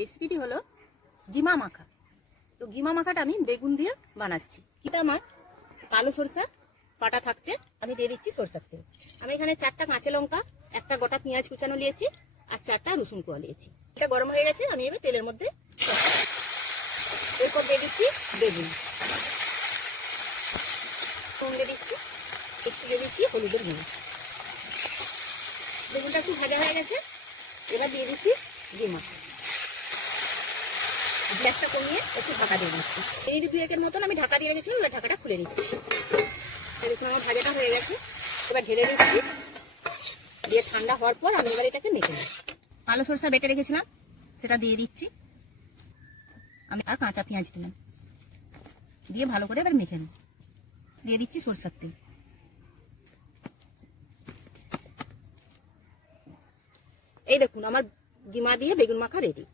রেসিপিটি হলো গিমা মাখা। তো গিমা মাখাটা আমি বেগুন দিয়ে বানাচ্ছি। এটা আমার কালো সরষা পাটা থাকছে, আমি দিয়ে দিচ্ছি সরষার তেল। আমি এখানে 4টা কাঁচা লঙ্কা, একটা গোটা পেঁয়াজ কুচানো নিয়েছি আর 4টা রসুন কোয়া নিয়েছি। এটা গরম হয়ে গেছে, আমি এবার তেলের মধ্যে এরপর দিয়ে দিচ্ছি বেগুন, দিয়ে দিচ্ছি একটু, দিয়ে দিচ্ছি হলুদের গুঁড়ো। বেগুনটা একটু ভাজা হয়ে গেছে, এবার দিয়ে দিচ্ছি গিমা। গ্যাসটা কমিয়ে একটু ঢাকা দিয়ে দিচ্ছি। মিনিট 2-1 মতন আমি ঢাকা দিয়ে রেখেছিলাম, এবার ঢাকাটা খুলে নিচ্ছি। দেখুন আমার ভাজাটা হয়ে গেছে, এবার ঢেলে দিচ্ছি। দিয়ে ঠান্ডা হওয়ার পর আমি এবার এটাকে মেখে নিই। কালো সরষা বেটে রেখেছিলাম, সেটা দিয়ে দিচ্ছি। আমি আর কাঁচা পেঁয়াজ দিলাম, দিয়ে ভালো করে এবার মেখে নিই। দিয়ে দিচ্ছি সরষার তেল। এই দেখুন আমার গিমা দিয়ে বেগুন মাখা রেডি।